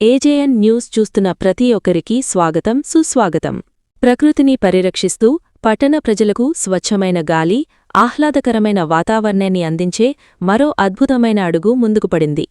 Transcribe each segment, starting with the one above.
AJN news చూస్తున్న ప్రతి ఒక్కరికి స్వాగతం సుస్వాగతం. ప్రకృతిని పరిరక్షిస్తూ పట్టణ ప్రజలకు స్వచ్ఛమైన గాలి, ఆహ్లాదకరమైన వాతావరణాన్ని అందించే మరో అద్భుతమైన అడుగు ముందుకు పడింది.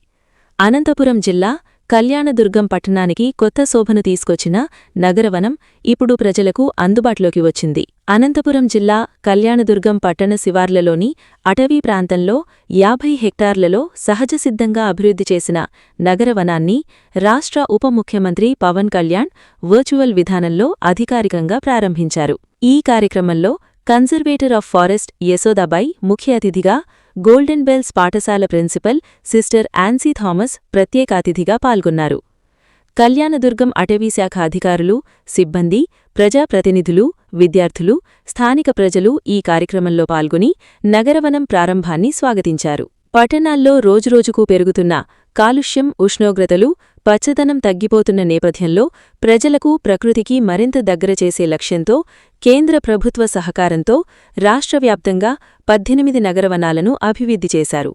అనంతపురం జిల్లా కళ్యాణదుర్గం పట్టణానికి కొత్త శోభను తీసుకొచ్చిన నగరవనం ఇప్పుడు ప్రజలకు అందుబాటులోకి వచ్చింది. అనంతపురం జిల్లా కళ్యాణదుర్గం పట్టణ శివార్లలోని అటవీ ప్రాంతంలో 50 హెక్టార్లలో సహజసిద్ధంగా అభివృద్ధి చేసిన నగరవనాన్ని రాష్ట్ర ఉప ముఖ్యమంత్రి పవన్ కళ్యాణ్ వర్చువల్ విధానంలో అధికారికంగా ప్రారంభించారు. ఈ కార్యక్రమంలో కన్జర్వేటర్ ఆఫ్ ఫారెస్ట్ యశోదాబాయి ముఖ్య అతిథిగా, గోల్డెన్ బెల్స్ పాఠశాల ప్రిన్సిపల్ సిస్టర్ ఆన్సీ థామస్ ప్రత్యేక అతిథిగా పాల్గొన్నారు. కళ్యాణదుర్గం అటవీశాఖ అధికారులు, సిబ్బంది, ప్రజాప్రతినిధులు, విద్యార్థులు, స్థానిక ప్రజలు ఈ కార్యక్రమంలో పాల్గొని నగరవనం ప్రారంభాన్ని స్వాగతించారు. పట్టణాల్లో రోజురోజుకు పెరుగుతున్న కాలుష్యం, ఉష్ణోగ్రతలు, పచ్చదనం తగ్గిపోతున్న నేపథ్యంలో ప్రజలకు ప్రకృతికి మరింత దగ్గర చేసే లక్ష్యంతో కేంద్ర ప్రభుత్వ సహకారంతో రాష్ట్రవ్యాప్తంగా 18 నగరవనాలను అభివృద్ధి చేశారు.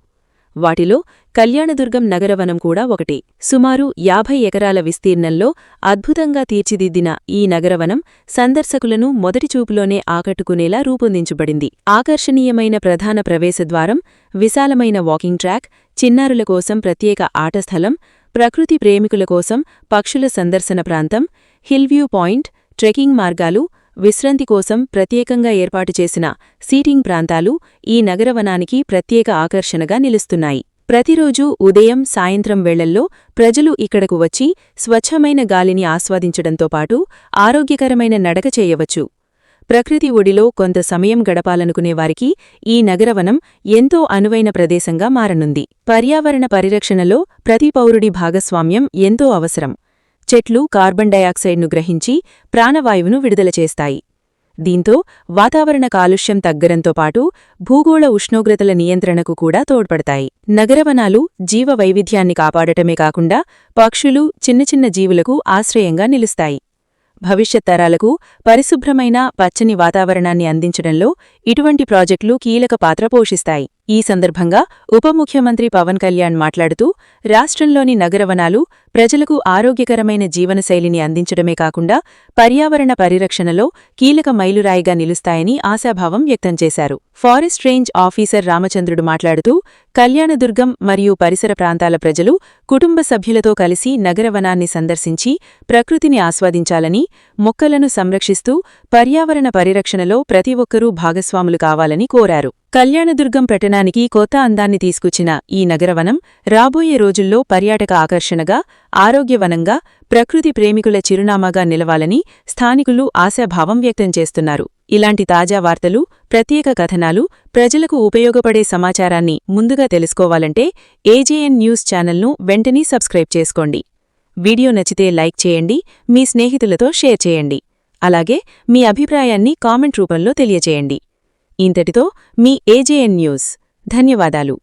వాటిలో కళ్యాణదుర్గం నగరవనం కూడా ఒకటి. సుమారు 50 ఎకరాల విస్తీర్ణంలో అద్భుతంగా తీర్చిదిద్దిన ఈ నగరవనం సందర్శకులను మొదటి చూపులోనే ఆకట్టుకునేలా రూపొందించబడింది. ఆకర్షణీయమైన ప్రధాన ప్రవేశద్వారం, విశాలమైన వాకింగ్ ట్రాక్, చిన్నారుల కోసం ప్రత్యేక ఆట స్థలం, ప్రకృతి ప్రేమికుల కోసం పక్షుల సందర్శన ప్రాంతం, హిల్వ్యూ పాయింట్, ట్రెక్కింగ్ మార్గాలు, విశ్రాంతి కోసం ప్రత్యేకంగా ఏర్పాటు చేసిన సీటింగ్ ప్రాంతాలు ఈ నగరవనానికి ప్రత్యేక ఆకర్షణగా నిలుస్తున్నాయి. ప్రతిరోజూ ఉదయం, సాయంత్రం వేళల్లో ప్రజలు ఇక్కడకు వచ్చి స్వచ్ఛమైన గాలిని ఆస్వాదించడంతో పాటు ఆరోగ్యకరమైన నడక చేయవచ్చు. ప్రకృతి ఒడిలో కొంత సమయం గడపాలనుకునేవారికి ఈ నగరవనం ఎంతో అనువైన ప్రదేశంగా మారనుంది. పర్యావరణ పరిరక్షణలో ప్రతి పౌరుడి భాగస్వామ్యం ఎంతో అవసరం. చెట్లు కార్బన్ డయాక్సైడ్ను గ్రహించి ప్రాణవాయువును విడుదల చేస్తాయి. దీంతో వాతావరణ కాలుష్యం తగ్గడంతో పాటు భూగోళ ఉష్ణోగ్రతల నియంత్రణకు కూడా తోడ్పడతాయి. నగరవనాలు జీవ వైవిధ్యాన్ని కాపాడటమే కాకుండా పక్షులు, చిన్న జీవులకు ఆశ్రయంగా నిలుస్తాయి. భవిష్యత్ తరాలకు పరిశుభ్రమైన పచ్చని వాతావరణాన్ని అందించడంలో ఇటువంటి ప్రాజెక్టులు కీలక పాత్ర పోషిస్తాయి. ఈ సందర్భంగా ఉప ముఖ్యమంత్రి పవన్ కళ్యాణ్ మాట్లాడుతూ, రాష్ట్రంలోని నగరవనాలు ప్రజలకు ఆరోగ్యకరమైన జీవనశైలిని అందించడమే కాకుండా పర్యావరణ పరిరక్షణలో కీలక మైలురాయిగా నిలుస్తాయని ఆశాభావం వ్యక్తం చేశారు. ఫారెస్ట్ రేంజ్ ఆఫీసర్ రామచంద్రుడు మాట్లాడుతూ, కళ్యాణదుర్గం మరియు పరిసర ప్రాంతాల ప్రజలు కుటుంబ సభ్యులతో కలిసి నగరవనాన్ని సందర్శించి ప్రకృతిని ఆస్వాదించాలని, మొక్కలను సంరక్షిస్తూ పర్యావరణ పరిరక్షణలో ప్రతి ఒక్కరూ భాగస్వాములు కావాలని కోరారు. కళ్యాణదుర్గం పట్టణానికి కొత్త అందాన్ని తీసుకొచ్చిన ఈ నగరవనం రాబోయే రోజుల్లో పర్యాటక ఆకర్షణగా, ఆరోగ్యవనంగా, ప్రకృతి ప్రేమికుల చిరునామాగా నిలవాలని స్థానికులు ఆశాభావం వ్యక్తం చేస్తున్నారు. ఇలాంటి తాజా వార్తలు, ప్రత్యేక కథనాలు, ప్రజలకు ఉపయోగపడే సమాచారాన్ని ముందుగా తెలుసుకోవాలంటే ఏజేఎన్ న్యూస్ ఛానల్ను వెంటనే సబ్స్క్రైబ్ చేసుకోండి. వీడియో నచ్చితే లైక్ చేయండి, మీ స్నేహితులతో షేర్ చేయండి. అలాగే మీ అభిప్రాయాన్ని కామెంట్ రూపంలో తెలియజేయండి. ఇంతటితో మీ ఏజేఎన్ న్యూస్. ధన్యవాదాలు.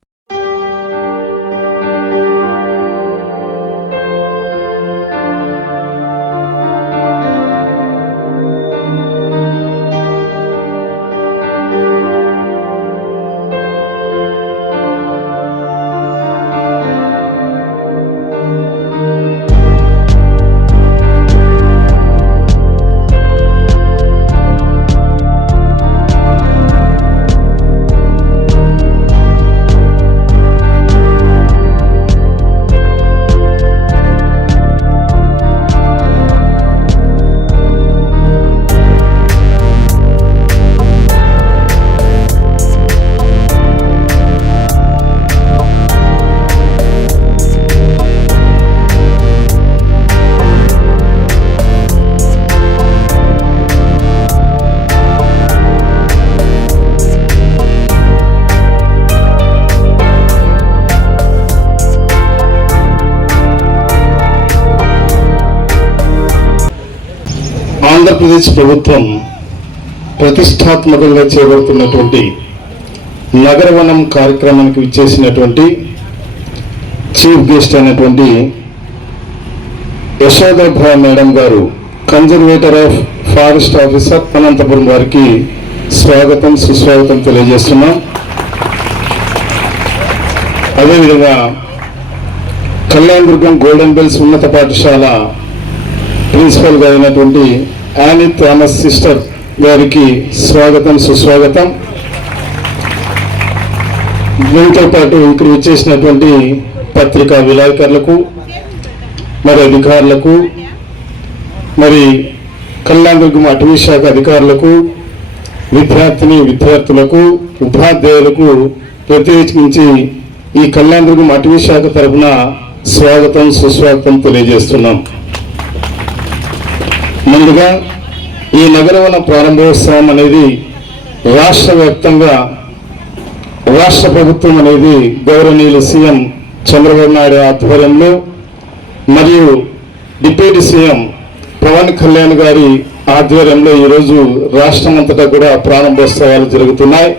ఆంధ్రప్రదేశ్ ప్రభుత్వం ప్రతిష్టాత్మకంగా చేపడుతున్నటువంటి నగరవనం కార్యక్రమానికి విచ్చేసినటువంటి చీఫ్ గెస్ట్ అయినటువంటి యశోదాబాయి మేడం గారు, conservator of forest officer Anantapur వారికి స్వాగతం సుస్వాగతం తెలియజేస్తున్నాం. అదేవిధంగా కళ్యాణదుర్గం గోల్డెన్ బెల్స్ ఉన్నత పాఠశాల ప్రిన్సిపల్గా అయినటువంటి యానీ థామస్ సిస్టర్ గారికి స్వాగతం సుస్వాగతం. దీంతో పాటు ఇక్కడ వచ్చేసినటువంటి పత్రికా విలేకరులకు మరి అధికారులకు మరి కళ్యాణదుర్గం అటవీ శాఖ అధికారులకు విద్యార్థులకు ఉపాధ్యాయులకు ప్రత్యేకించి ఈ కళ్యాణదుర్గం అటవీ శాఖ తరఫున స్వాగతం సుస్వాగతం తెలియజేస్తున్నాం. ముందుగా ఈ నగరవన ప్రారంభోత్సవం అనేది రాష్ట్ర వ్యాప్తంగా రాష్ట్ర ప్రభుత్వం అనేది గౌరవనీయులు సీఎం చంద్రబాబు నాయుడు ఆధ్వర్యంలో మరియు డిప్యూటీ సీఎం పవన్ కళ్యాణ్ గారి ఆధ్వర్యంలో ఈరోజు రాష్ట్రం అంతటా కూడా ప్రారంభోత్సవాలు జరుగుతున్నాయి.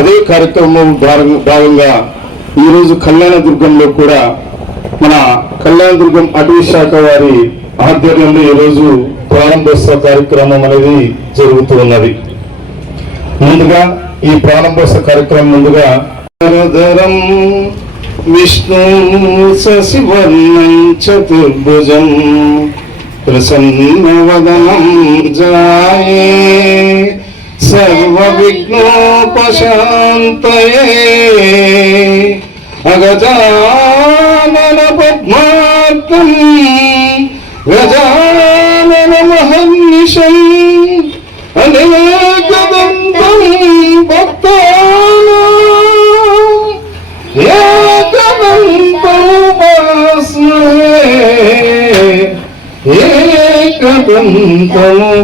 అదే కార్యక్రమం భాగంగా ఈరోజు కళ్యాణదుర్గంలో కూడా మన కళ్యాణదుర్గం అటవీ శాఖ వారి ఆధ్వర్యంలో ఈరోజు ప్రారంభోత్సవ కార్యక్రమం అనేది జరుగుతూ ఉన్నది. ముందుగా ఈ ప్రారంభోత్సవ కార్యక్రమం ముందుగా విష్ణు శశివర్ణం చతుర్భుజం ప్రసన్నవదనం జాయే సర్వ విఘ్నోపశాంతయే అగజానన పద్మార్కం గజానన మహర్నిశం అనేకదంతం భక్తానాం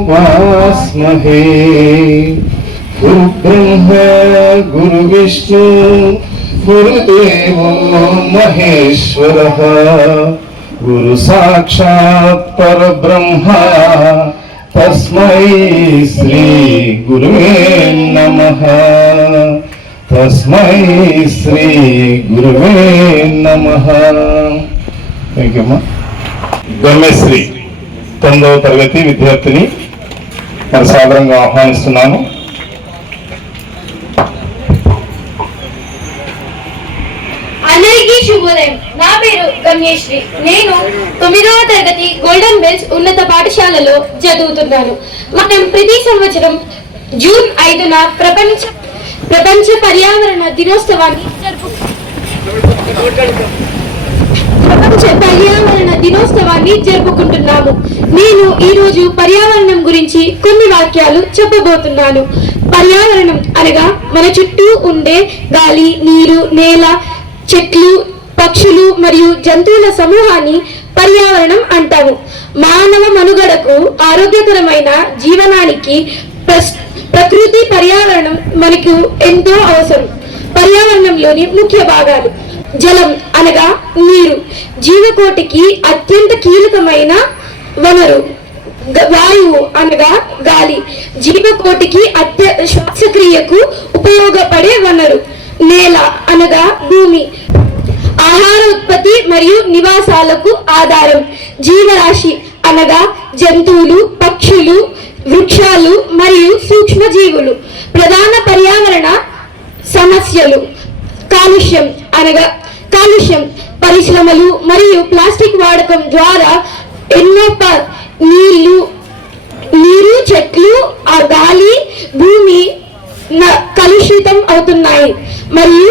ఏకదంతముపాస్మహే గురు బ్రహ్మ గురు విష్ణు గురుదేవో మహేశ్వరః గురు సాక్షాత్ పరబ్రహ్మ తస్మై శ్రీ గురువే నమః తస్మై శ్రీ గురువే నమః. థ్యాంక్ యూ అమ్మా. గమ్యశ్రీ 9వ తరగతి విద్యార్థిని మరి సాదరంగా ఆహ్వానిస్తున్నాను. అందరికీ శుభోదయం. నా పేరు గమ్యశ్రీ. నేను 9వ తరగతి గోల్డెన్ బెల్స్ ఉన్నత పాఠశాలలో చదువుతున్నాను. మనం ప్రతి సంవత్సరం జూన్ 5న ప్రపంచ పర్యావరణ దినోత్సవాన్ని జరుపుకుంటున్నాము. నేను ఈ రోజు పర్యావరణం గురించి కొన్ని వాక్యాలు చెప్పబోతున్నాను. పర్యావరణం అనగా మన చుట్టూ ఉండే గాలి, నీరు, నేల, చెట్లు, పక్షులు మరియు జంతువుల సమూహాన్ని పర్యావరణం అంటాము. మానవ మనుగడకు ఆరోగ్యకరమైన జీవనానికి ప్రకృతి పర్యావరణం మనకు ఎంతో అవసరం. పర్యావరణంలోని ముఖ్య భాగాలు: జలం అనగా నీరు, జీవకోటికి అత్యంత కీలకమైన వనరు. వాయువు అనగా గాలి, జీవకోటికి శ్వాసక్రియకు ఉపయోగపడే వనరు. నేల అనగా భూమి, ఆహార ఉత్పత్తి మరియు నివాసాలకు ఆధారం. జీవరాశి అనగా జంతువులు, పక్షులు, వృక్షాలు మరియు సూక్ష్మజీవులు. ప్రధాన పర్యావరణ సమస్యలు: కాలుష్యం, పరిశ్రమలు మరియు ప్లాస్టిక్ వాడకం ద్వారా ఎన్నో నీరు, చెట్లు, ఆ గాలి, భూమి కలుషితం అవుతున్నాయి. మరియు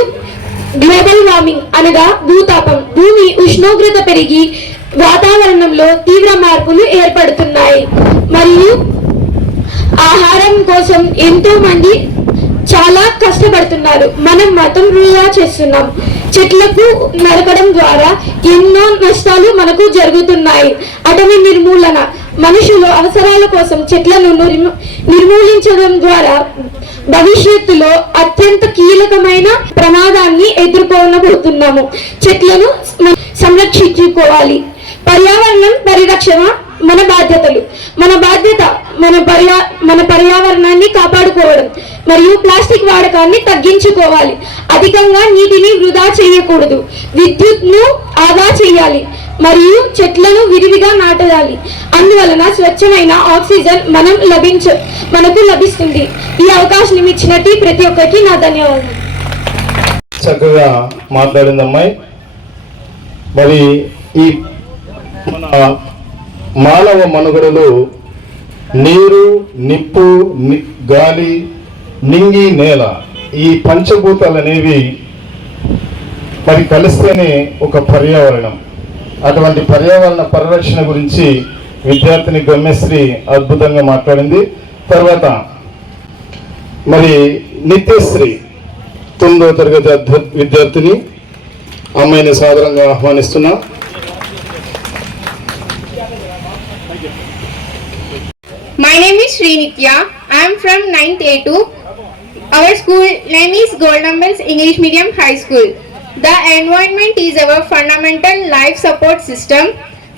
గ్లోబల్ వార్మింగ్ అనగా భూతాపం, భూమి ఉష్ణోగ్రత పెరిగి వాతావరణంలో తీవ్ర మార్పులు ఏర్పడుతున్నాయి. మరియు ఆహారం కోసం ఎంతో మంది చాలా కష్టపడుతున్నారు. మనం మాత్రం వృధా చేస్తున్నాం. చెట్లకు నరకడం ద్వారా ఎన్నో నష్టాలు మనకు జరుగుతున్నాయి. అటవీ నిర్మూలన: మనుషుల అవసరాల కోసం చెట్లను నిర్మూలించడం ద్వారా భవిష్యత్తులో అత్యంత కీలకమైన ప్రమాదాన్ని ఎదుర్కొనబోతున్నాము. చెట్లను సంరక్షించుకోవాలి. పర్యావరణ పరిరక్షణ మన బాధ్యతలు. మన పర్యావరణాన్ని కాపాడుకోవడం మరియు ప్లాస్టిక్ వాడకాన్ని తగ్గించుకోవాలి. అధికంగా నీటిని వృధా చేయకూడదు. విద్యుత్ను ఆదా చేయాలి మరియు చెట్లను విరివిగా నాటాలి. అందువలన స్వచ్ఛమైన ఆక్సిజన్ మనకు లభిస్తుంది. ఈ అవకాశం ఇచ్చినట్టు ప్రతి ఒక్కరికి నా ధన్యవాదాలు. చక్కగా మాట్లాడింది అమ్మాయి. మరి ఈ మన మానవ మనుగడలో నీరు, నిప్పు, గాలి, నింగి, నేల ఈ పంచభూతాలు అనేవి మరి కలిస్తేనే ఒక పర్యావరణం. అటువంటి పర్యావరణ పరిరక్షణ గురించి విద్యార్థిని గమ్యశ్రీ అద్భుతంగా మాట్లాడింది. తర్వాత మరి నిత్యశ్రీ 9వ తరగతి విద్యార్థిని అమ్మాయిని సాదరంగా ఆహ్వానిస్తున్నా. My name is Srinitya. I am from 9th A2. Our school name is Golden Bells English Medium High School. The environment is our fundamental life support system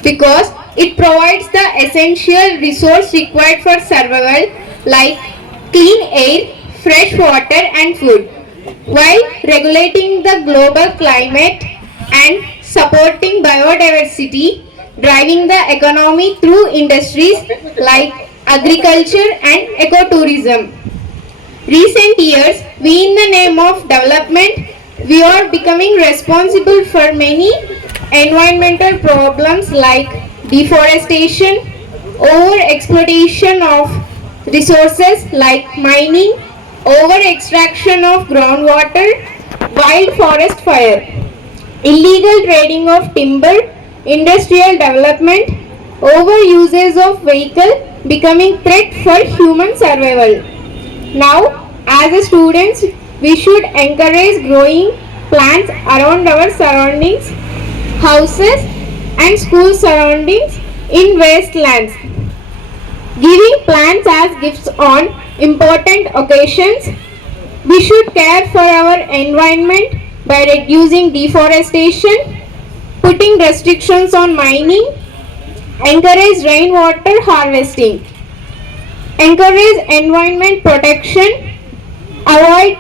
because it provides the essential resource required for survival like clean air, fresh water and food, while regulating the global climate and supporting biodiversity, driving the economy through industries like agriculture and ecotourism. Recent years, we in the name of development, we are becoming responsible for many environmental problems like deforestation, over-exploitation of resources like mining, over-extraction of groundwater, wild forest fire, illegal trading of timber, industrial development, over-uses of vehicle becoming threat for human survival. Now, as a students, we should encourage growing plants around our surroundings, houses and school surroundings in wastelands. Giving plants as gifts on important occasions. We should care for our environment by reducing deforestation, putting restrictions on mining, encourage rainwater harvesting, encourage environment protection, avoid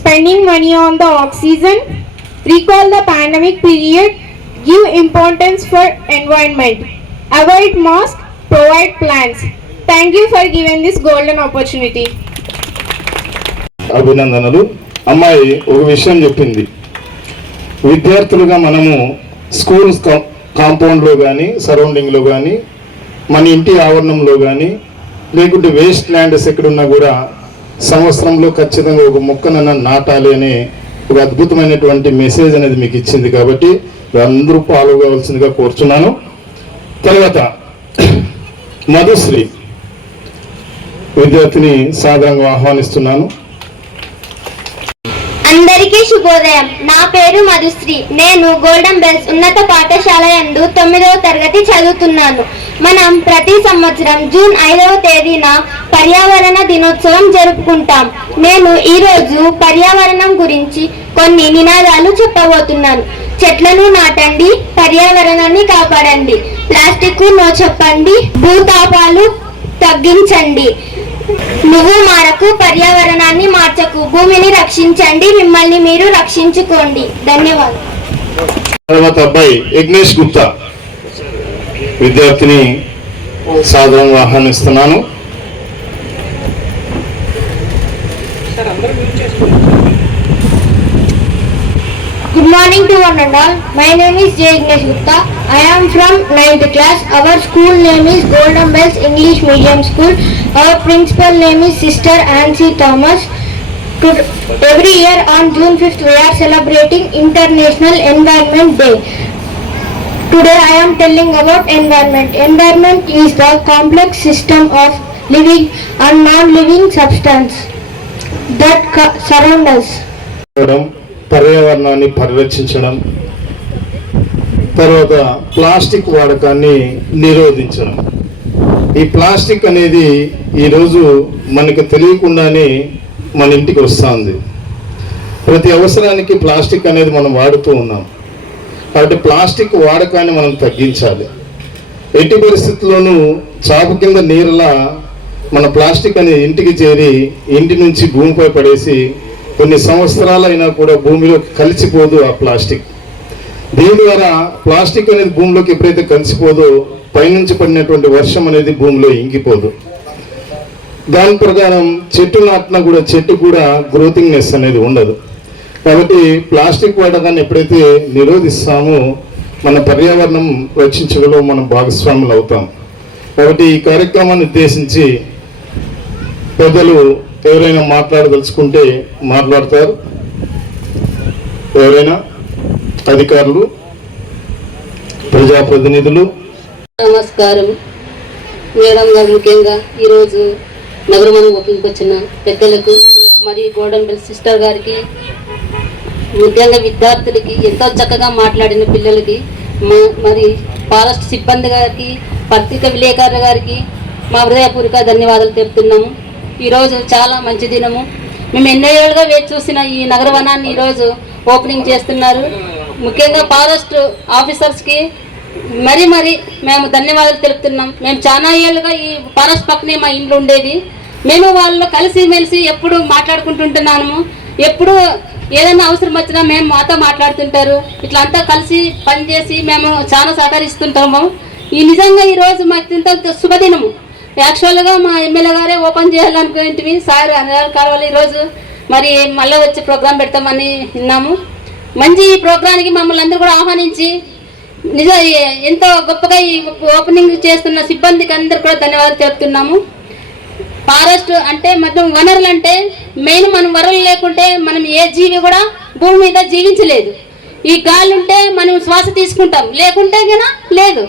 spending money on the oxygen, recall the pandemic period, give importance for environment, avoid mask, provide plants. Thank you for giving this golden opportunity. అభినందనలు. అమ్మాయి ఒక విషయం చెప్పింది, విద్యార్థులుగా మనము school కాంపౌండ్లో కానీ సరౌండింగ్లో కానీ మన ఇంటి ఆవరణంలో కానీ లేకుంటే వేస్ట్ ల్యాండ్స్ ఎక్కడున్నా కూడా సంవత్సరంలో ఖచ్చితంగా ఒక మొక్కనన్నా నాటాలి అనే ఒక అద్భుతమైనటువంటి మెసేజ్ అనేది మీకు ఇచ్చింది. కాబట్టి అందరూ ఫాలో కావాల్సిందిగా కోరుచున్నాను. తర్వాత మధుశ్రీ విద్యార్థిని సాదరంగా ఆహ్వానిస్తున్నాను. అందరికీ శుభోదయం. నా పేరు మధుశ్రీ. నేను గోల్డెన్ బెల్స్ ఉన్నత పాఠశాల యందు 9వ తరగతి చదువుతున్నాను. మనం ప్రతి సంవత్సరం జూన్ 5వ తేదీన పర్యావరణ దినోత్సవం జరుపుకుంటాం. నేను ఈరోజు పర్యావరణం గురించి కొన్ని నినాదాలు చెప్పబోతున్నాను. చెట్లను నాటండి, పర్యావరణాన్ని కాపాడండి, ప్లాస్టిక్ నో చెప్పండి, భూతాపాలు తగ్గించండి, నువ్వు మారకు, పర్యావరణాన్ని మార్చకు, భూమిని రక్షించండి, మిమ్మల్ని మీరు రక్షించుకోండి. ధన్యవాదాలు. తర్వాత అబ్బాయి యజ్ఞేష్ గుప్తా విద్యార్థిని సాదరంగా ఆహ్వానిస్తున్నాను. Good morning to one and all. My name is J. Ignesh Gupta. I am from 9th class. Our school name is Golden Bells English Medium School. Our principal name is Sister Ansie Thomas. Every year on June 5th we are celebrating International Environment Day. Today I am telling about environment. Environment is the complex system of living and non-living substance that surround us. పర్యావరణాన్ని పరిరక్షించడం, తర్వాత plastic వాడకాన్ని నిరోధించడం. ఈ plastic అనేది ఈరోజు మనకు తెలియకుండానే మన ఇంటికి వస్తుంది. ప్రతి అవసరానికి ప్లాస్టిక్ అనేది మనం వాడుతూ ఉన్నాం. కాబట్టి ప్లాస్టిక్ వాడకాన్ని మనం తగ్గించాలి. ఎట్టి పరిస్థితుల్లోనూ చాపు కింద నీరులా మన ప్లాస్టిక్ అనేది ఇంటికి చేరి ఇంటి నుంచి భూమిపై పడేసి కొన్ని సంవత్సరాలైనా కూడా భూమిలో కలిసిపోదు ఆ ప్లాస్టిక్. దీని ద్వారా ప్లాస్టిక్ అనేది భూమిలోకి ఎప్పుడైతే కలిసిపోదో పైనుంచి పడినటువంటి వర్షం అనేది భూమిలో ఇంకిపోదు. దాని ప్రకారం చెట్టు నాటినా కూడా చెట్టు కూడా గ్రోతింగ్నెస్ అనేది ఉండదు. కాబట్టి ప్లాస్టిక్ వాడకాన్ని ఎప్పుడైతే నిరోధిస్తామో మన పర్యావరణం రక్షించడంలో మనం భాగస్వాములు అవుతాం. కాబట్టి ఈ కార్యక్రమాన్ని ఉద్దేశించి పెద్దలు ఎవరైనా మాట్లాడదలుచుకుంటే మాట్లాడతారు. ఎవరైనా అధికారులు, ప్రజాప్రతినిధులు. నమస్కారం మేడం గారు, ముఖ్యంగా ఈరోజు నగరవనం ఓపెన్కి వచ్చిన పెద్దలకు మరియు గోల్డెన్ బెల్ సిస్టర్ గారికి, ముఖ్యంగా విద్యార్థులకి, ఎంతో చక్కగా మాట్లాడిన పిల్లలకి, మరి ఫారెస్ట్ సిబ్బంది గారికి, పత్రిక విలేకరుల గారికి మా హృదయపూర్వక ధన్యవాదాలు తెలుపుతున్నాము. ఈరోజు చాలా మంచి దినము. మేము ఎన్నో ఏళ్ళుగా వేచి చూసిన ఈ నగరవనాన్ని ఈరోజు ఓపెనింగ్ చేస్తున్నారు. ముఖ్యంగా ఫారెస్ట్ ఆఫీసర్స్కి మరి మేము ధన్యవాదాలు తెలుపుతున్నాం. మేము చాలా ఏళ్ళుగా ఈ ఫారెస్ట్ పక్కనే మా ఇంట్లో ఉండేది. మేము వాళ్ళు కలిసిమెలిసి ఎప్పుడు మాట్లాడుకుంటుంటున్నాము. ఎప్పుడు ఏదైనా అవసరం వచ్చినా మేము మాతో మాట్లాడుతుంటారు. ఇట్లా అంతా కలిసి పనిచేసి మేము చాలా సహకరిస్తుంటాము. నిజంగా ఈరోజు మాకు ఇంత శుభదినము. యాక్చువల్గా మా ఎమ్మెల్యే గారే ఓపెన్ చేయాలనుకునేవి సార్ కావాలి. ఈరోజు మరి మళ్ళీ వచ్చి ప్రోగ్రాం పెడతామని విన్నాము. మంచి ఈ ప్రోగ్రాంకి మమ్మల్ని అందరూ కూడా ఆహ్వానించి ఎంతో గొప్పగా ఈ ఓపెనింగ్ చేస్తున్న సిబ్బందికి అందరూ కూడా ధన్యవాదాలు చెప్తున్నాము. ఫారెస్ట్ అంటే మనం వనరులు అంటే మెయిన్, మనం వనరులు లేకుంటే మనం ఏ జీవి కూడా భూమి మీద జీవించలేదు. ఈ గాలి ఉంటే మనం శ్వాస తీసుకుంటాం, లేకుంటే కన్నా లేదు.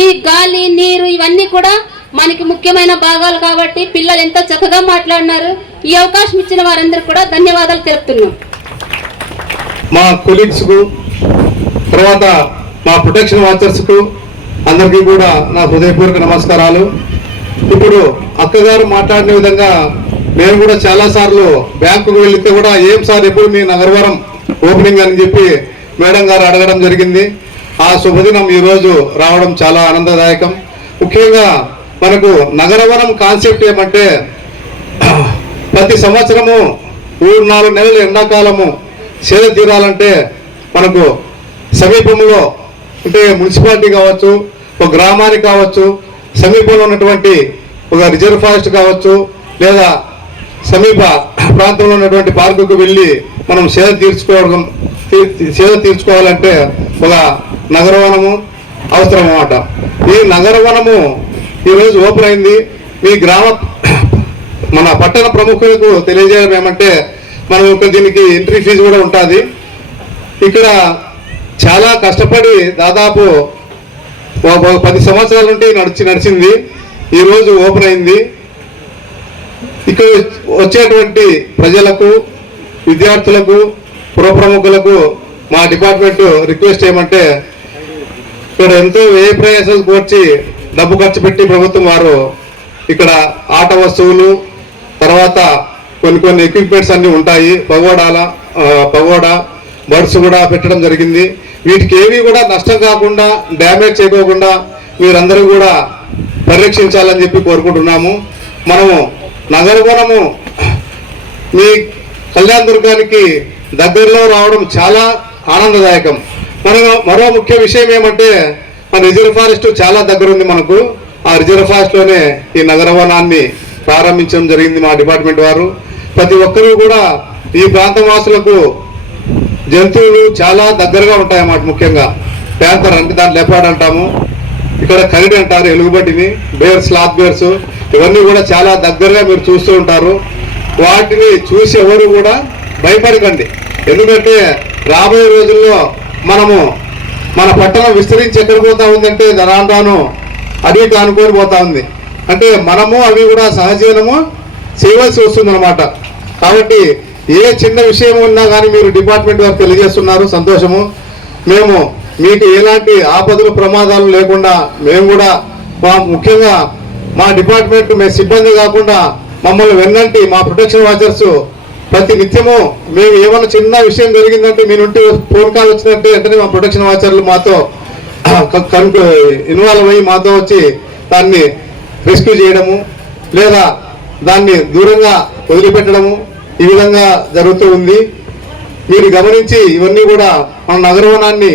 ఈ గాలి, నీరు ఇవన్నీ కూడా మనకి ముఖ్యమైన భాగాలు. కాబట్టి పిల్లలు ఎంతో చక్కగా మాట్లాడినారు. ఈ అవకాశం ఇచ్చిన వారందరూ కూడా ధన్యవాదాలు తెలుపుతున్నాం. మా కొలీగ్స్కు, తర్వాత మా ప్రొటెక్షన్ వాచర్స్కు అందరికీ కూడా నా హృదయపూర్వక నమస్కారాలు. ఇప్పుడు అక్కగారు మాట్లాడిన విధంగా నేను కూడా చాలాసార్లు బ్యాంకుకు వెళితే కూడా ఏం సార్ ఎప్పుడు మీ నగరవరం ఓపెనింగ్ అని చెప్పి మేడం గారు అడగడం జరిగింది. ఆ శుభదినం ఈరోజు రావడం చాలా ఆనందదాయకం. ముఖ్యంగా మనకు నగరవనం కాన్సెప్ట్ ఏమంటే, ప్రతి సంవత్సరము 3-4 నెలలు ఎండాకాలము సేద తీరాలంటే మనకు సమీపంలో అంటే మున్సిపాలిటీ కావచ్చు, ఒక గ్రామానికి కావచ్చు, సమీపంలో ఉన్నటువంటి ఒక రిజర్వ్ ఫారెస్ట్ కావచ్చు, లేదా సమీప ప్రాంతంలో ఉన్నటువంటి పార్కుకు వెళ్ళి మనం సేద తీర్చుకోవాలంటే ఒక నగరవనము అవసరం అన్నమాట. ఈ నగరవనము ఈరోజు ఓపెన్ అయింది. మీ మన పట్టణ ప్రముఖులకు తెలియజేయడం ఏమంటే, మనం దీనికి ఎంట్రీ ఫీజు కూడా ఉంటుంది. ఇక్కడ చాలా కష్టపడి దాదాపు 10 సంవత్సరాల నుండి నడిచింది. ఈరోజు ఓపెన్ అయింది. ఇక్కడ వచ్చేటువంటి ప్రజలకు, విద్యార్థులకు, పురప్రముఖులకు మా డిపార్ట్మెంట్ రిక్వెస్ట్ ఏమంటే, ఇక్కడ ఎంతో వ్యయ ప్రయాసాలు కోర్చి డబ్బు ఖర్చు పెట్టి ప్రభుత్వం వారు ఇక్కడ ఆట వస్తువులు, తర్వాత కొన్ని ఎక్విప్మెంట్స్ అన్నీ ఉంటాయి. పగోడా బర్డ్స్ కూడా పెట్టడం జరిగింది. వీటికి ఏవి కూడా నష్టం కాకుండా, డ్యామేజ్ చేయకోకుండా మీరందరూ కూడా పరిరక్షించాలని చెప్పి కోరుకుంటున్నాము. మనము నగరవనము మీ కళ్యాణ దుర్గానికి దగ్గరలో రావడం చాలా ఆనందదాయకం. మరో ముఖ్య విషయం ఏమంటే, మన రిజర్వ్ ఫారెస్ట్ చాలా దగ్గర ఉంది మనకు. ఆ రిజర్వ్ ఫారెస్ట్లోనే ఈ నగరవనాన్ని ప్రారంభించడం జరిగింది మా డిపార్ట్మెంట్ వారు. ప్రతి ఒక్కరూ కూడా ఈ ప్రాంత వాసులకు జంతువులు చాలా దగ్గరగా ఉంటాయన్నమాట. ముఖ్యంగా ప్యాంతర్ అంటే దాన్ని లెపార్డ్ అంటాము, ఇక్కడ కరిడి అంటారు ఎలుగుబంటిని, బేర్స్, స్లాత్ బేర్స్, ఇవన్నీ కూడా చాలా దగ్గరగా మీరు చూస్తూ ఉంటారు. వాటిని చూసి ఎవరు కూడా భయపడకండి. ఎందుకంటే రాబోయే రోజుల్లో మన పట్టణం విస్తరించి ఎక్కడ పోతా ఉందంటే రాను అడవికి అనుకొని పోతా ఉంది. అంటే మనము అవి కూడా సహజీవనము చేయవలసి వస్తుంది అనమాట. కాబట్టి ఏ చిన్న విషయం ఉన్నా కానీ మీరు డిపార్ట్మెంట్ వారు తెలియజేస్తున్నారు, సంతోషము. మేము మీకు ఎలాంటి ఆపదలు, ప్రమాదాలు లేకుండా మేము కూడా ముఖ్యంగా మా డిపార్ట్మెంట్ సిబ్బంది కాకుండా మమ్మల్ని వెన్నంటి మా ప్రొటెక్షన్ వాచర్స్ ప్రతి నిత్యము మేము ఏమైనా చిన్న విషయం జరిగిందంటే మీ నుండి ఫోన్ కాల్ వచ్చిందంటే వెంటనే మా ప్రొటెక్షన్ వాచర్లు మాతో ఇన్వాల్వ్ అయ్యి మాతో వచ్చి దాన్ని రెస్క్యూ చేయడము, లేదా దాన్ని దూరంగా వదిలిపెట్టడము, ఈ విధంగా జరుగుతూ ఉంది. మీరు గమనించి ఇవన్నీ కూడా మన నగరవనాన్ని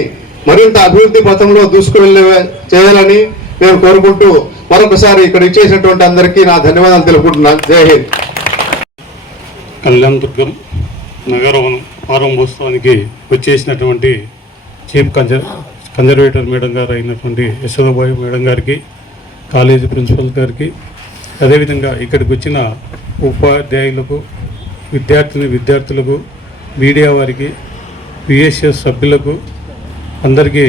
మరింత అభివృద్ధి పథంలో దూసుకువెళ్ళే చేయాలని నేను కోరుకుంటూ మరొకసారి ఇక్కడ ఇచ్చేసినటువంటి అందరికీ నా ధన్యవాదాలు తెలుపుకుంటున్నాను. జై హింద్. కళ్యాణ దుర్గం నగరవనం ప్రారంభోత్సవానికి వచ్చేసినటువంటి చీఫ్ కన్జర్వేటర్ మేడం గారు అయినటువంటి యశోదాబాయి మేడం గారికి, కాలేజీ ప్రిన్సిపల్ గారికి, అదేవిధంగా ఇక్కడికి వచ్చిన ఉపాధ్యాయులకు, విద్యార్థులకు, మీడియా వారికి, పిఎస్ఎస్ సభ్యులకు, అందరికీ,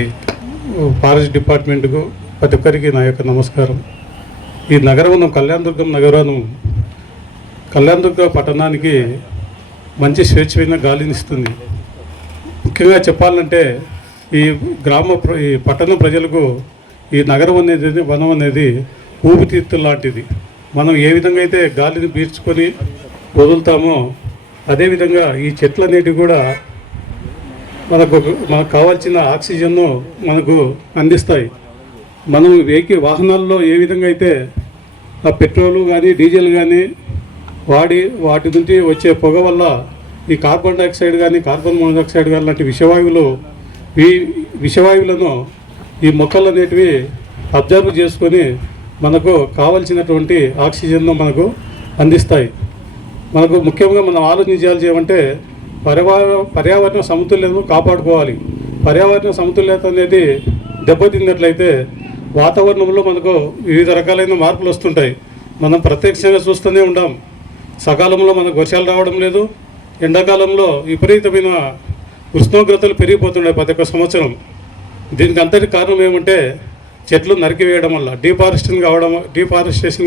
ఫారెస్ట్ డిపార్ట్మెంట్కు, ప్రతి ఒక్కరికి నా యొక్క నమస్కారం. ఈ నగరం కళ్యాణదుర్గం కళ్యాణదుర్గ పట్టణానికి మంచి స్వేచ్ఛమైన గాలినిస్తుంది. ముఖ్యంగా చెప్పాలంటే ఈ పట్టణ ప్రజలకు ఈ నగరం అనేది, వనం అనేది ఊపిరితిత్తు లాంటిది. మనం ఏ విధంగా అయితే గాలిని పీల్చుకొని వదులుతామో అదేవిధంగా ఈ చెట్లు అనేటివి కూడా మనకు కావాల్సిన ఆక్సిజన్ను మనకు అందిస్తాయి. మనం వాహనాల్లో ఏ విధంగా అయితే ఆ పెట్రోలు కానీ డీజిల్ కానీ వాటి నుంచి వచ్చే పొగ వల్ల ఈ కార్బన్ డైఆక్సైడ్ కానీ కార్బన్ మోనాక్సైడ్ కానీ లాంటి విషవాయువులను ఈ మొక్కలు అనేటివి అబ్జర్వ్ చేసుకొని మనకు కావలసినటువంటి ఆక్సిజన్ను మనకు అందిస్తాయి. మనకు ముఖ్యంగా మనం ఆలోచించాల్సి ఏమంటే పర్యావరణ సమతుల్యతను కాపాడుకోవాలి. పర్యావరణ సమతుల్యత అనేది దెబ్బతిన్నట్లయితే వాతావరణంలో మనకు వివిధ రకాలైన మార్పులు వస్తుంటాయి. మనం ప్రత్యక్షంగా చూస్తూనే ఉంటాం. సకాలంలో మనకు వర్షాలు రావడం లేదు. ఎండాకాలంలో విపరీతమైన ఉష్ణోగ్రతలు పెరిగిపోతున్నాయి ప్రతి ఒక్క సంవత్సరం. దీనికి అంతటి కారణం ఏమంటే చెట్లు నరికివేయడం వల్ల, డీఫారెస్టేషన్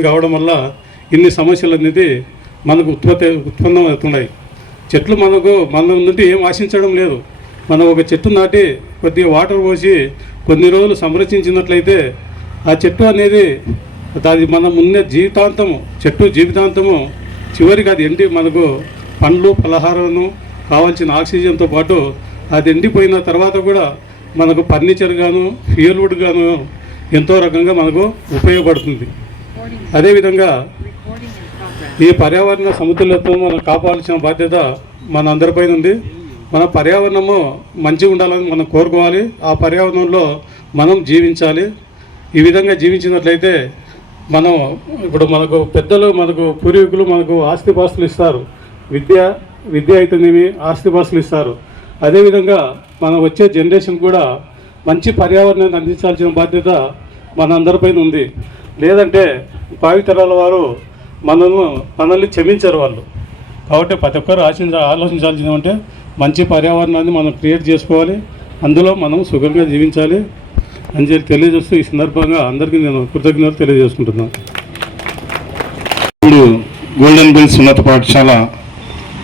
కావడం వల్ల ఇన్ని సమస్యలు అనేది మనకు ఉత్పన్నం అవుతున్నాయి. చెట్లు మన నుండి ఏం ఆశించడం లేదు. మనం ఒక చెట్టు నాటి కొద్దిగా వాటర్ పోసి కొన్ని రోజులు సంరక్షించినట్లయితే ఆ చెట్టు అనేది అది మనం ఉన్న జీవితాంతము చివరికి అది ఎండి మనకు పండ్లు పలహారాలను కావాల్సిన ఆక్సిజన్తో పాటు అది ఎండిపోయిన తర్వాత కూడా మనకు ఫర్నిచర్ గాను ఫ్యూయల్వుడ్ గాను ఎంతో రకంగా మనకు ఉపయోగపడుతుంది. అదేవిధంగా ఈ పర్యావరణ సమతుల్యతను మనం కాపాడాల్సిన బాధ్యత మన అందరిపైన ఉంది. మన పర్యావరణము మంచిగా ఉండాలని మనం కోరుకోవాలి. ఆ పర్యావరణంలో మనం జీవించాలి. ఈ విధంగా జీవించినట్లయితే ఇప్పుడు మనకు పెద్దలు, మనకు పూర్వీకులు మనకు ఆస్తిపాస్తులు ఇస్తారు. విద్య అయితేనేమి ఆస్తిపాస్తులు ఇస్తారు. అదేవిధంగా మన వచ్చే జనరేషన్ కూడా మంచి పర్యావరణాన్ని అందించాల్సిన బాధ్యత మన అందరిపైన ఉంది. లేదంటే భావితరాల వారు మనల్ని క్షమించరు వాళ్ళు. కాబట్టి ప్రతి ఒక్కరు ఆలోచించాల్సింది అంటే మంచి పర్యావరణాన్ని మనం క్రియేట్ చేసుకోవాలి. అందులో మనం సుఖంగా జీవించాలి అని చెప్పి తెలియజేస్తూ ఈ సందర్భంగా అందరికీ నేను కృతజ్ఞతలు తెలియజేసుకుంటున్నాను. ఇప్పుడు గోల్డెన్ బెల్స్ ఉన్నత పాఠశాల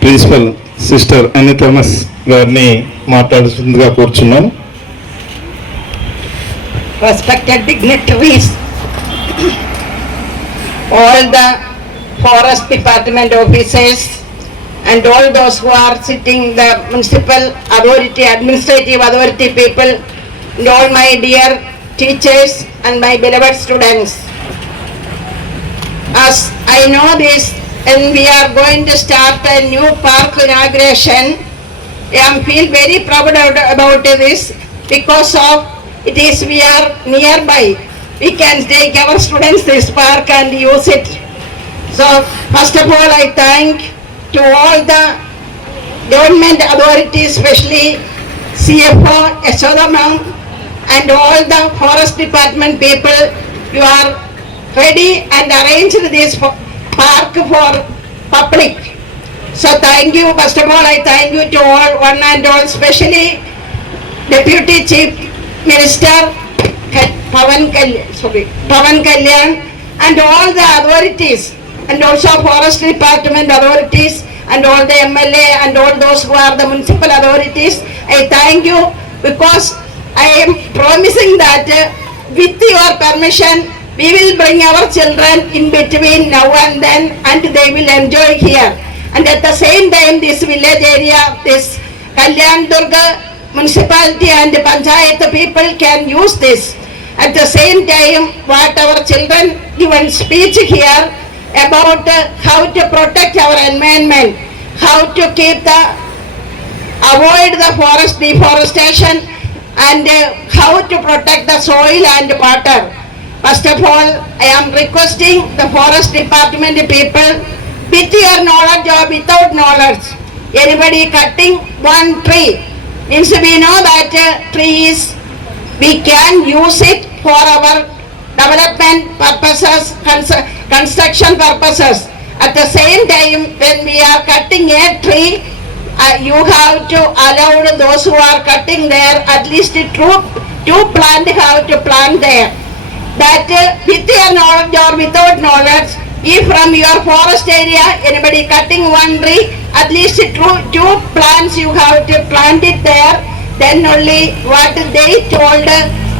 ప్రిన్సిపల్ సిస్టర్ అనిత ఎంఎస్ గారిని మాట్లాడుతుందిగా కూర్చున్నాను. Respected dignitaries, all the forest department officers and all those who are sitting, the municipal authority, administrative authority people, and all my dear teachers and my beloved students. As I know this, and we are going to start a new park inauguration, I feel very proud about this because of we are nearby. We can take our students this park and use it. So first of all, I thank to all the government authorities, especially CFO, Yashoda ma'am, and all the forest department people. You are ready and arranged this park for public. So thank you. First of all, I thank you to all, one and all, especially Deputy Chief Minister Pawan Kalyan and all the authorities, and also Forest Department authorities and all the MLA and all those who are the municipal authorities. I thank you because I am promising that with your permission we will bring our children in between now and then and they will enjoy here. And at the same time this village area, this Kalyandurga municipality and the panchayat people can use this. At the same time, what our children given speech here about how to protect our environment, how to avoid the forest deforestation and how to protect the soil and water. First of all, I am requesting the forest department people, with your knowledge or without knowledge, anybody cutting one tree, means we know that tree is we can use it for our development purposes, construction purposes. At the same time, when we are cutting a tree, you have to allow those who are cutting there at least two plant have to plant there. That with your knowledge or without knowledge, if from your forest area anybody cutting one tree, at least two plants you have to plant it there. Then only what they told,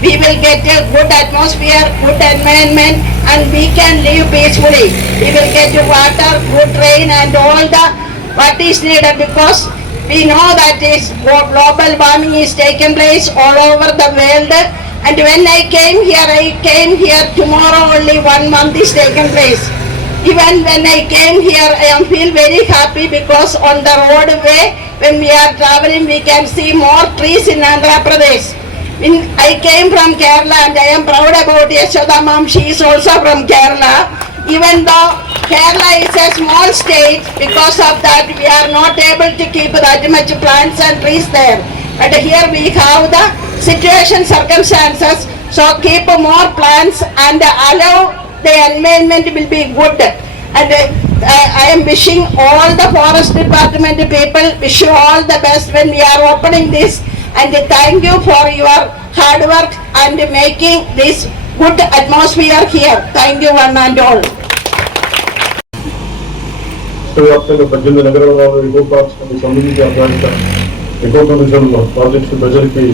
we will get a good atmosphere, good environment, and we can live peacefully. We will get water, good rain, and all the what is needed, because we know that is global warming is taking place all over the world. And when I came here tomorrow only 1 month is taking place. Even when I came here, I am feel very happy because on the roadway, when we are traveling, we can see more trees in Andhra Pradesh. I came from Kerala and I am proud about Yashoda Mom. She is also from Kerala. Even though Kerala is a small state, because of that we are not able to keep that much plants and trees there. But here we have the situation circumstances, so keep more plants and allow the environment will be good. And I am wishing all the forest department people, wish you all the best when we are opening this, and thank you for your hard work and making this good atmosphere here. Thank you one and all. వ్యాప్తంగా 18 నగరాల్లో echo parks సంబంధించి ఆధారిత eco tourism projects ప్రజలకి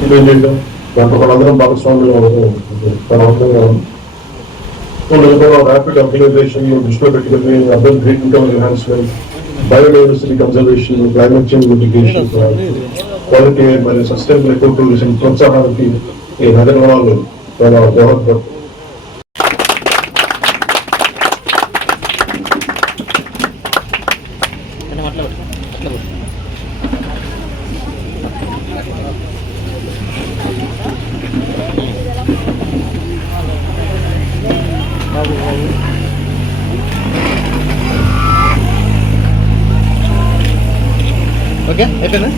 తెలియజేయడం, దాంట్లో మనందరం భాగస్వామ్యం rapid urbanisation దృష్టిలో పెట్టుకుని urban green income enhancement, biodiversity conservation, climate change mitigation, quality air మరియు సస్టైనబుల్ ఎకో టూరిజం ప్రోత్సాహానికి ఈ నగరాలు చాలా దోహదపడతాయి. ఓకే అయిపోయిందా?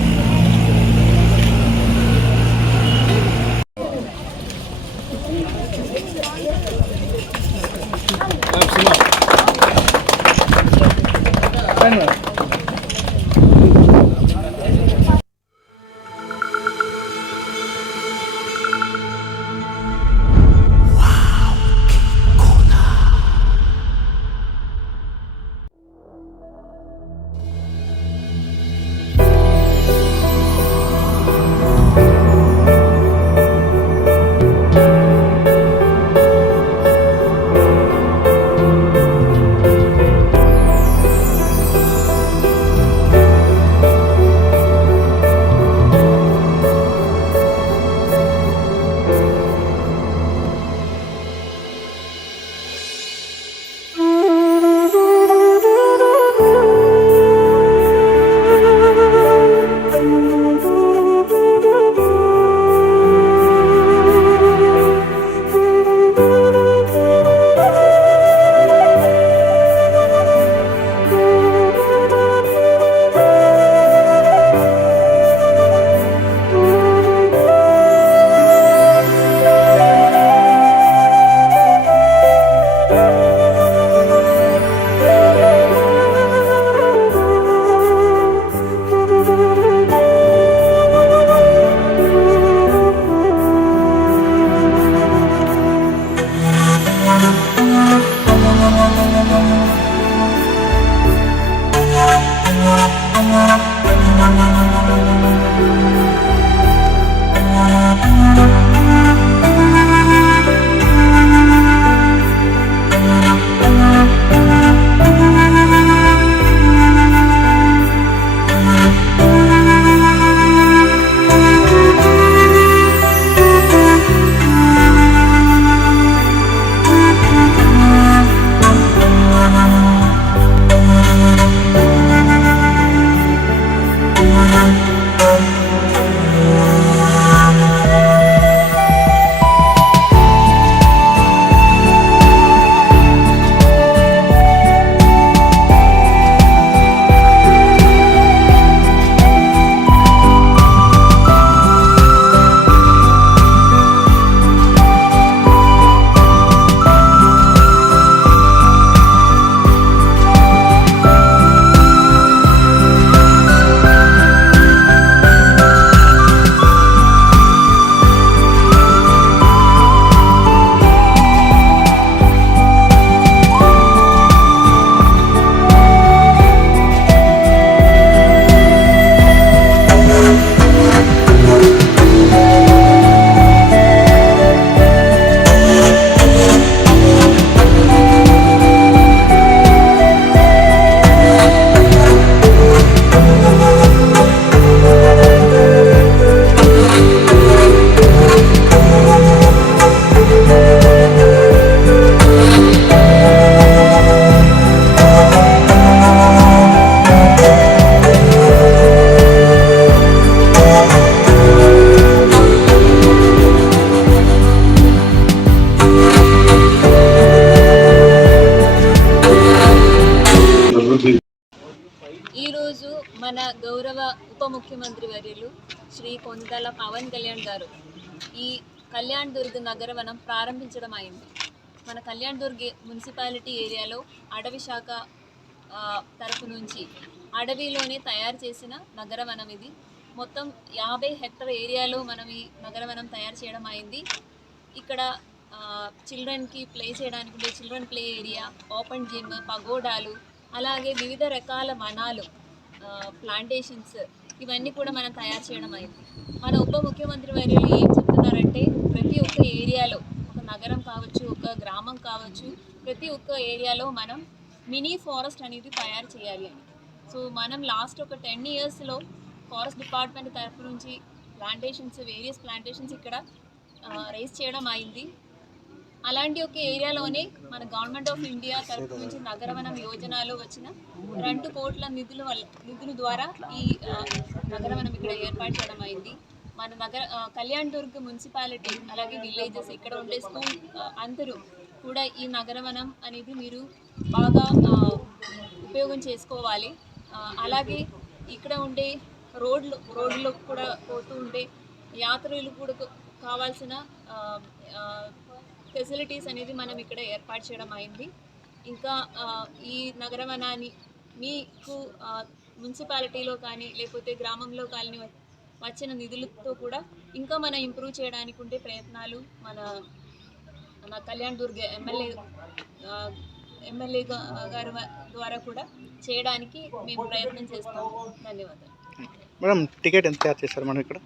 గౌరవ ఉప ముఖ్యమంత్రి వర్యులు శ్రీ కొండల పవన్ కళ్యాణ్ గారు ఈ కళ్యాణ్ దుర్గ్ నగరవనం ప్రారంభించడం అయింది. మన కళ్యాణ్ దుర్గ్ మున్సిపాలిటీ ఏరియాలో అటవీ శాఖ తరపు నుంచి అడవిలోనే తయారు చేసిన నగరవనం ఇది. మొత్తం 50 హెక్టర్ ఏరియాలో మనం ఈ నగరవనం తయారు చేయడం అయింది. ఇక్కడ చిల్డ్రన్కి ప్లే చేయడానికి ఉండే children play area, open gym, పగోడాలు, అలాగే వివిధ రకాల వనాలు, ప్లాంటేషన్స్, ఇవన్నీ కూడా మనం తయారు చేయడం అయింది. మన ఉప ముఖ్యమంత్రి వర్యులు ఏం చెప్తున్నారంటే ప్రతి ఒక్క ఏరియాలో, ఒక నగరం కావచ్చు, ఒక గ్రామం కావచ్చు, ప్రతి ఒక్క ఏరియాలో మనం మినీ ఫారెస్ట్ అనేది తయారు చేయాలి అని. సో మనం లాస్ట్ ఒక 10 ఇయర్స్లో ఫారెస్ట్ డిపార్ట్మెంట్ తరఫు నుంచి వేరియస్ ప్లాంటేషన్స్ ఇక్కడ రైజ్ చేయడం అయింది. అలాంటి ఒక ఏరియాలోనే మన గవర్నమెంట్ ఆఫ్ ఇండియా తరఫు నుంచి నగరవనం యోజనలో వచ్చిన 2 కోట్ల నిధుల ద్వారా ఈ నగరవనం ఇక్కడ ఏర్పాటు చేయడం అయింది. మన కళ్యాణ్ దుర్గ్ మున్సిపాలిటీ అలాగే విలేజెస్, ఇక్కడ ఉండే స్కూల్ అందరూ కూడా ఈ నగరవనం అనేది మీరు బాగా ఉపయోగం చేసుకోవాలి. అలాగే ఇక్కడ ఉండే రోడ్లు కూడా పోతూ ఉంటే యాత్రికులు కూడా కావాల్సిన ఫెసిలిటీస్ అనేది మనం ఇక్కడ ఏర్పాటు చేయడం అయింది. ఇంకా ఈ నగరవనాన్ని మీకు మున్సిపాలిటీలో కానీ లేకపోతే గ్రామంలో కానీ వచ్చిన నిధులతో కూడా ఇంకా మనం ఇంప్రూవ్ చేయడానికి ఉండే ప్రయత్నాలు మన కళ్యాణ్ దుర్గ్ ఎమ్మెల్యే గారి ద్వారా కూడా చేయడానికి మేము ప్రయత్నం చేస్తాము. ధన్యవాదాలు మేడం. టికెట్ ఎంత ఛార్జ్ చేస్తారు మనం ఇక్కడ?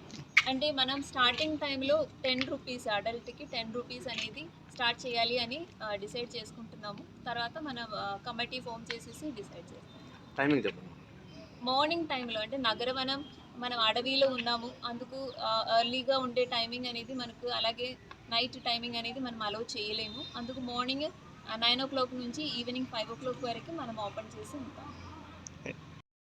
అంటే మనం స్టార్టింగ్ టైంలో 10 రూపీస్, అడల్ట్కి 10 రూపీస్ అనేది స్టార్ట్ చేయాలి అని డిసైడ్ చేసుకుంటున్నాము. తర్వాత మనం కమిటీ ఫామ్ చేసేసి డిసైడ్ చేస్తాం. టైమింగ్ చెప్పండి. మార్నింగ్ టైంలో, అంటే నగరవనం మనం అడవిలో ఉన్నాము, అందుకు ఎర్లీగా ఉండే టైమింగ్ అనేది మనకు, అలాగే నైట్ టైమింగ్ అనేది మనం అలౌ చేయలేము. అందుకు మార్నింగ్ 9 o'clock నుంచి ఈవినింగ్ 5 o'clock వరకు మనం ఓపెన్ చేసి ఉంటాం.